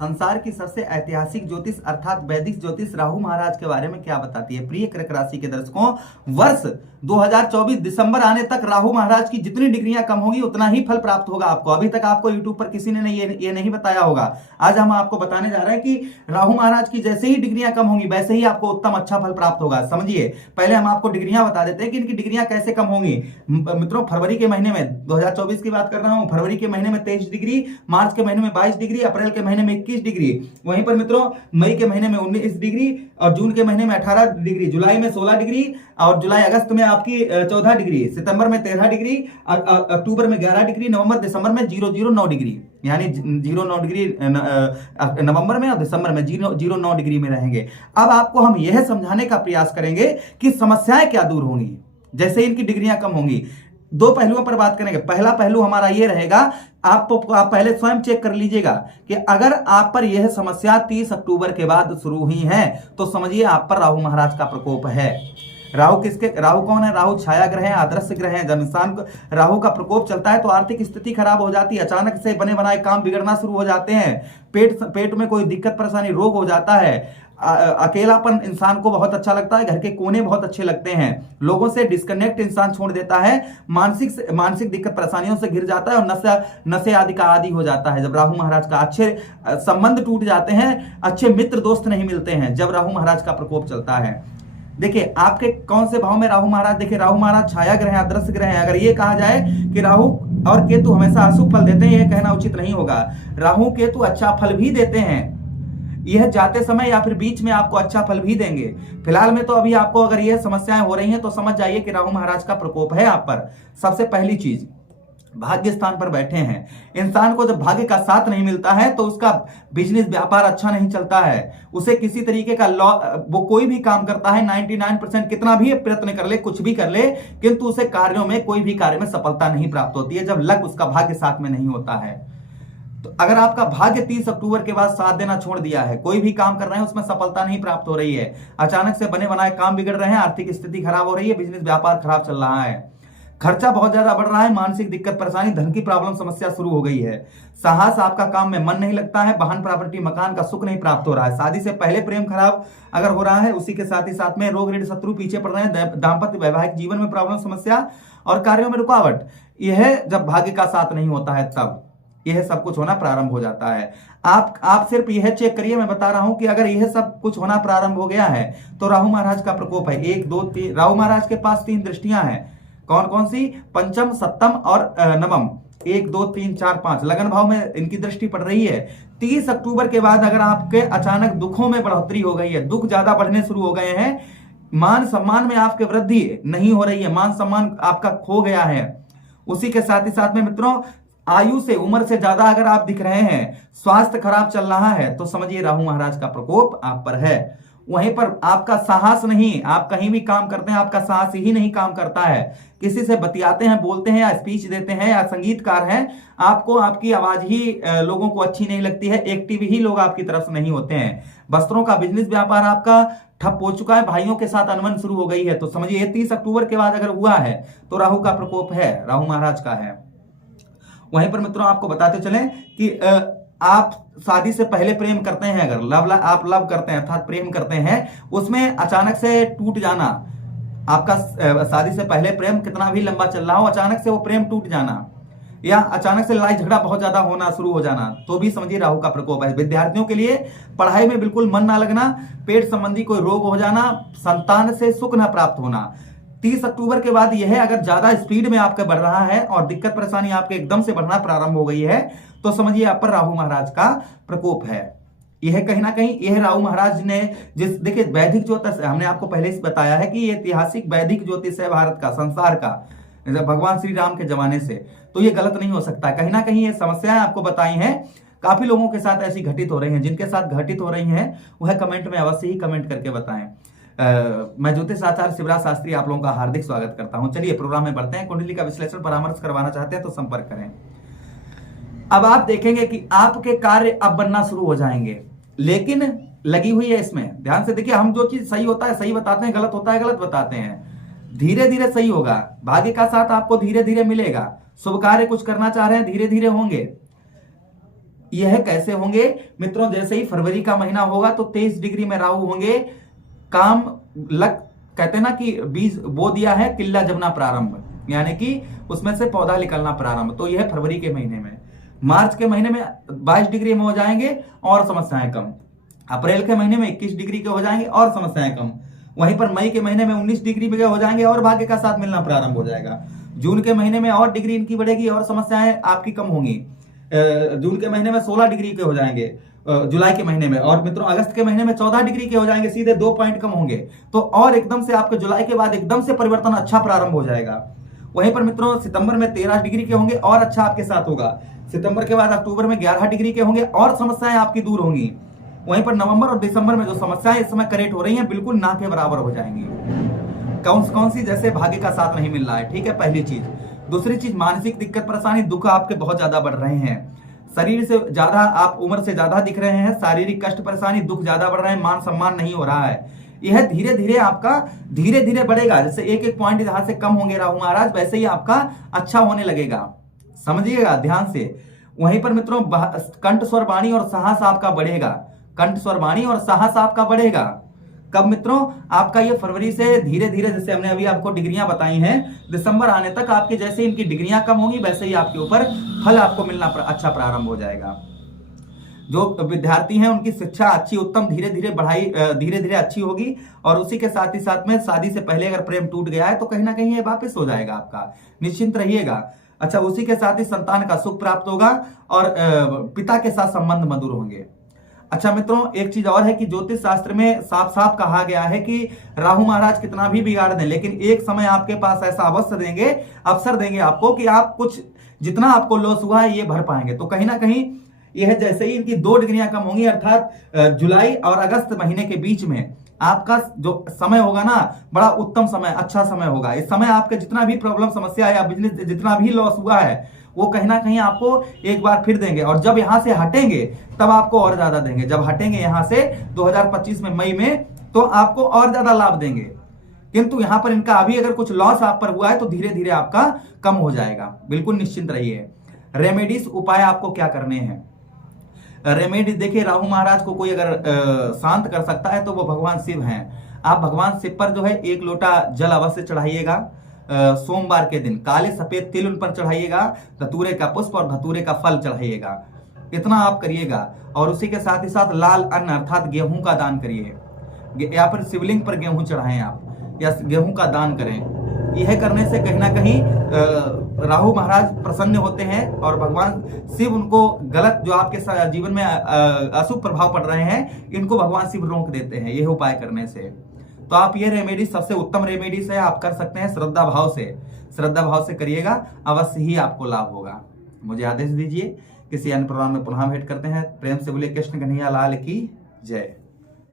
संसार की सबसे ऐतिहासिक ज्योतिष अर्थात वैदिक ज्योतिष राहु महाराज के बारे में क्या बताती है? प्रिय कर्क राशि के दर्शकों, वर्ष 2024 दिसंबर आने तक राहु महाराज की जितनी डिग्रियां कम होगी उतना ही फल प्राप्त होगा आपको। अभी तक आपको यूट्यूब पर किसी ने ये नहीं बताया होगा। आज हम आपको बताने जा रहे हैं कि राहु महाराज की जैसे ही डिग्रियां कम होंगी वैसे ही आपको उत्तम अच्छा फल प्राप्त होगा। समझिए, पहले हम आपको डिग्रियां बता देते हैं कि इनकी डिग्रियां कैसे कम होंगी। मित्रों, फरवरी के महीने में 2024 की बात कर रहा हूं, फरवरी के महीने में 23 डिग्री, मार्च के महीने में 22 डिग्री, अप्रैल के महीने में 21 डिग्री, वहीं पर मित्रों मई के महीने में 19 डिग्री और जून के महीने में 18 डिग्री, जुलाई में 16 डिग्री और जुलाई अगस्त में आपकी 14 डिग्री, सितंबर में 13 डिग्री, अक्टूबर में 11 डिग्री, नवंबर दिसंबर में 009 डिग्री, यानी 09 डिग्री नवंबर में और दिसंबर में 009 डिग्री में रहेंगे। अब आपको हम यह समझाने का प्रयास करेंगे कि समस्याएं क्या दूर होंगी जैसे इनकी डिग्रियां कम होंगी। दो पहलुओं पर बात करेंगे। पहला पहलू हमारा यह रहेगा, आप पहले स्वयं चेक कर लीजिएगा कि अगर आप पर यह समस्या 30 अक्टूबर के बाद शुरू हुई है तो समझिए आप पर राहु महाराज का प्रकोप है। राहु कौन है? राहु छाया ग्रह है, आदर्श ग्रह है। जब इंसान को राहु का प्रकोप चलता है तो आर्थिक स्थिति खराब हो जाती है, अचानक से बने बनाए काम बिगड़ना शुरू हो जाते हैं, पेट में कोई दिक्कत परेशानी रोग हो जाता है, अकेलापन इंसान को बहुत अच्छा लगता है, घर के कोने बहुत अच्छे लगते हैं, लोगों से डिस्कनेक्ट इंसान छोड़ देता है, मानसिक दिक्कत परेशानियों से घिर जाता है और नशे आदि का आदी हो जाता है। जब राहु महाराज का अच्छे संबंध टूट जाते हैं, अच्छे मित्र दोस्त नहीं मिलते हैं जब राहु महाराज का प्रकोप चलता है। देखिए आपके कौन से भाव में राहु महाराज, देखिए राहु महाराज छाया ग्रह है, आदर्श ग्रह है। अगर ये कहा जाए कि राहु और केतु हमेशा अशुभ फल देते हैं, यह कहना उचित नहीं होगा। राहु केतु अच्छा फल भी देते हैं, यह जाते समय या फिर बीच में आपको अच्छा फल भी देंगे। फिलहाल में तो अभी आपको अगर यह समस्याएं हो रही हैं तो समझ जाइए कि राहु महाराज का प्रकोप है आप पर। सबसे पहली चीज, भाग्य स्थान पर बैठे हैं। इंसान को जब भाग्य का साथ नहीं मिलता है तो उसका बिजनेस व्यापार अच्छा नहीं चलता है, उसे किसी तरीके का वो कोई भी काम करता है 99% कितना भी प्रयत्न कर ले, कुछ भी कर ले, किंतु उसे कार्यों में कोई भी कार्य में सफलता नहीं प्राप्त होती है जब लक उसका भाग्य साथ में नहीं होता है। तो अगर आपका भाग्य 30 अक्टूबर के बाद साथ देना छोड़ दिया है, कोई भी काम कर रहे हैं उसमें सफलता नहीं प्राप्त हो रही है, अचानक से बने बनाए काम बिगड़ रहे हैं, आर्थिक स्थिति खराब हो रही है, बिजनेस व्यापार खराब चल रहा है, खर्चा बहुत ज्यादा बढ़ रहा है, मानसिक दिक्कत परेशानी, धन की प्रॉब्लम समस्या शुरू हो गई है, साहस आपका काम में मन नहीं लगता है, वाहन प्रॉपर्टी मकान का सुख नहीं प्राप्त हो रहा है, शादी से पहले प्रेम खराब अगर हो रहा है, उसी के साथ ही साथ में रोग ऋण शत्रु पीछे पड़ रहे हैं, दाम्पत्य वैवाहिक जीवन में प्रॉब्लम समस्या और कार्यों में रुकावट, यह जब भाग्य का साथ नहीं होता है तब यह सब कुछ होना प्रारंभ हो जाता है। आप सिर्फ यह चेक करिए, मैं बता रहा हूं कि अगर यह सब कुछ होना प्रारंभ हो गया है तो राहु महाराज का प्रकोप है। 1 2 3 राहु महाराज के पास 3 दृष्टियां हैं। कौन कौन सी? पंचम, सप्तम और नवम। 1 2 3 4 5 लगन भाव में इनकी दृष्टि पड़ रही है। 30 अक्टूबर के बाद अगर आपके अचानक दुखों में बढ़ोतरी हो गई है, दुख ज्यादा बढ़ने शुरू हो गए हैं, मान सम्मान में आपके वृद्धि नहीं हो रही है, मान सम्मान आपका खो गया है, उसी के साथ ही साथ में मित्रों आयु से उम्र से ज्यादा अगर आप दिख रहे हैं, स्वास्थ्य खराब चल रहा है, तो समझिए राहु महाराज का प्रकोप आप पर है। वहीं पर आपका साहस नहीं, आप कहीं भी काम करते हैं आपका साहस ही नहीं काम करता है, किसी से बतियाते हैं, बोलते हैं या स्पीच देते हैं या संगीतकार हैं, आपको आपकी आवाज ही लोगों को अच्छी नहीं लगती है, एक्टिव ही लोग आपकी तरफ से नहीं होते हैं, वस्त्रों का बिजनेस व्यापार आपका ठप हो चुका है, भाइयों के साथ अनबन शुरू हो गई है, तो समझिए 30 अक्टूबर के बाद अगर हुआ है तो राहु का प्रकोप है, राहु महाराज का है। वहीं पर मित्रों आपको बताते चलें कि आप शादी से पहले प्रेम करते हैं, अगर आप लव करते हैं अर्थात प्रेम करते हैं, उसमें अचानक से टूट जाना, आपका शादी से पहले प्रेम कितना भी लंबा चल रहा हो, अचानक से वो प्रेम टूट जाना या अचानक से लड़ाई झगड़ा बहुत ज्यादा होना शुरू हो जाना, तो भी समझिए राहु का प्रकोप है। विद्यार्थियों के लिए पढ़ाई में बिल्कुल मन ना लगना, पेट संबंधी कोई रोग हो जाना, संतान से सुख ना प्राप्त होना। 30 अक्टूबर के बाद यह अगर ज्यादा स्पीड में आपका बढ़ रहा है और दिक्कत परेशानी आपके एकदम से बढ़ना प्रारंभ हो गई है तो समझिए आप पर राहु महाराज का प्रकोप है। यह कहीं ना कहीं यह राहु महाराज ने देखिए वैदिक ज्योतिष हमने आपको पहले से बताया है कि ये ऐतिहासिक वैदिक ज्योतिष है भारत का, संसार का, भगवान श्री राम के जमाने से, तो ये गलत नहीं हो सकता। कहीं ना कहीं ये समस्याएं आपको बताई हैं, काफी लोगों के साथ ऐसी घटित हो रही हैं, जिनके साथ घटित हो रही हैं वह कमेंट में अवश्य ही कमेंट करके बताएं। मैं ज्योतिष आचार्य शिवराज शास्त्री आप लोगों का हार्दिक स्वागत करता हूं। चलिए प्रोग्राम में बढ़ते हैं। कुंडली का विश्लेषण परामर्श करवाना चाहते हैं तो संपर्क करें। अब आप देखेंगे कि आपके कार्य अब बनना शुरू हो जाएंगे, लेकिन लगी हुई है इसमें। ध्यान से देखिए, हम जो चीज सही होता है सही बताते हैं, गलत होता है गलत बताते हैं। धीरे धीरे सही होगा, भाग्य का साथ आपको धीरे धीरे मिलेगा। शुभ कार्य कुछ करना चाह रहे हैं, धीरे धीरे होंगे। यह कैसे होंगे मित्रों, जैसे ही फरवरी का महीना होगा तो 23 डिग्री में राहु होंगे। काम लग, कहते हैं ना कि बीज बो दिया है, किल्ला जमना प्रारंभ, यानी कि उसमें से पौधा निकलना प्रारंभ। तो यह फरवरी के महीने में। मार्च के महीने में 22 डिग्री में हो जाएंगे और समस्याएं कम। अप्रैल के महीने में 21 डिग्री के हो जाएंगे और समस्याएं कम। वहीं पर मई के महीने में 19 डिग्री के हो जाएंगे और भाग्य का साथ मिलना प्रारंभ हो जाएगा। जून के महीने में और डिग्री इनकी बढ़ेगी और समस्याएं आपकी कम होंगी। जून के महीने में 16 डिग्री के हो जाएंगे जुलाई के महीने में। और मित्रों अगस्त के महीने में 14 डिग्री के हो जाएंगे, सीधे 2 पॉइंट कम होंगे। तो और एकदम से आपके जुलाई के बाद एकदम से परिवर्तन अच्छा प्रारंभ हो जाएगा। वहीं पर मित्रों सितंबर में 13 डिग्री के होंगे और अच्छा आपके साथ होगा। सितंबर के बाद अक्टूबर में 11 डिग्री के होंगे और समस्याएं आपकी दूर होंगी। वहीं पर नवंबर और दिसंबर में जो समस्याएं इस समय करेक्ट हो रही हैं बिल्कुल ना के बराबर हो जाएंगी। कौन सी, जैसे भाग्य का साथ नहीं मिल रहा है, ठीक है, पहली चीज। दूसरी चीज, मानसिक दिक्कत परेशानी दुख आपके बहुत ज्यादा बढ़ रहे हैं। शरीर से ज्यादा आप उम्र से ज्यादा दिख रहे हैं। शारीरिक कष्ट परेशानी दुख ज्यादा बढ़ रहे हैं। मान सम्मान नहीं हो रहा है। यह धीरे धीरे आपका धीरे धीरे बढ़ेगा। जैसे एक एक पॉइंट जहां से कम होंगे राहु महाराज, वैसे ही आपका अच्छा होने लगेगा। समझिएगा ध्यान से। वहीं पर मित्रों कंठ स्वर वाणी और साहस आपका बढ़ेगा। कंठ स्वर वाणी और साहस आपका बढ़ेगा। कब मित्रों? आपका ये फरवरी से धीरे धीरे, जैसे हमने अभी आपको डिग्रियां बताई हैं, दिसंबर आने तक आपके जैसे इनकी डिग्रियां कम होंगी वैसे ही आपके ऊपर फल आपको मिलना अच्छा प्रारंभ हो जाएगा। जो विद्यार्थी हैं उनकी शिक्षा अच्छी उत्तम धीरे धीरे अच्छी होगी। और उसी के साथ ही साथ में शादी से पहले अगर प्रेम टूट गया है तो कहीं ना कहीं ये वापस हो जाएगा आपका, निश्चिंत रहिएगा। अच्छा, उसी के साथ ही संतान का सुख प्राप्त होगा और पिता के साथ संबंध मधुर होंगे। अच्छा मित्रों, एक चीज और है कि ज्योतिष शास्त्र में साफ साफ कहा गया है कि राहु महाराज कितना भी बिगाड़ दें, लेकिन एक समय आपके पास ऐसा अवसर देंगे आपको कि आप कुछ जितना आपको लॉस हुआ है ये भर पाएंगे। तो कहीं ना कहीं यह जैसे ही इनकी 2 डिग्रियां कम होंगी, अर्थात जुलाई और अगस्त महीने के बीच में आपका जो समय होगा ना, बड़ा उत्तम समय, अच्छा समय होगा। इस समय आपके जितना भी प्रॉब्लम समस्या या बिजनेस जितना भी लॉस हुआ है वो कहीं ना कहीं आपको एक बार फिर देंगे। और जब यहां से हटेंगे तब आपको और ज्यादा देंगे। जब हटेंगे यहां से 2025 में मई में तो आपको और ज्यादा लाभ देंगे। किंतु यहां पर इनका अभी अगर कुछ लॉस आप पर हुआ है तो धीरे धीरे आपका कम हो जाएगा। बिल्कुल निश्चिंत रहिए। रेमेडीज उपाय आपको क्या करने हैं? रेमेडी देखिए, राहु महाराज को कोई अगर शांत कर सकता है तो वो भगवान शिव हैं। आप भगवान शिव पर जो है 1 लोटा जल अवश्य चढ़ाइएगा। सोमवार के दिन काले सफेद तिल उन पर चढ़ाइएगा। धतूरे का पुष्प और धतूरे का फल चढ़ाइएगा। इतना आप करिएगा। और उसी के साथ ही साथ लाल अन्न अर्थात गेहूं का दान करिए। या फिर शिवलिंग पर गेहूं चढ़ाएं आप, या गेहूं का दान करें। यह करने से कहीं ना कहीं राहु महाराज प्रसन्न होते हैं और भगवान शिव उनको गलत जो आपके जीवन में अशुभ प्रभाव पड़ रहे हैं इनको भगवान शिव रोक देते हैं यह उपाय करने से। तो आप ये रेमेडी सबसे उत्तम रेमेडी से आप कर सकते हैं। श्रद्धा भाव से करिएगा, अवश्य ही आपको लाभ होगा। मुझे आदेश दीजिए, किसी अन्य प्रोग्राम में पुनः भेंट करते हैं। प्रेम से बोलिए कृष्ण कन्हैया लाल की जय।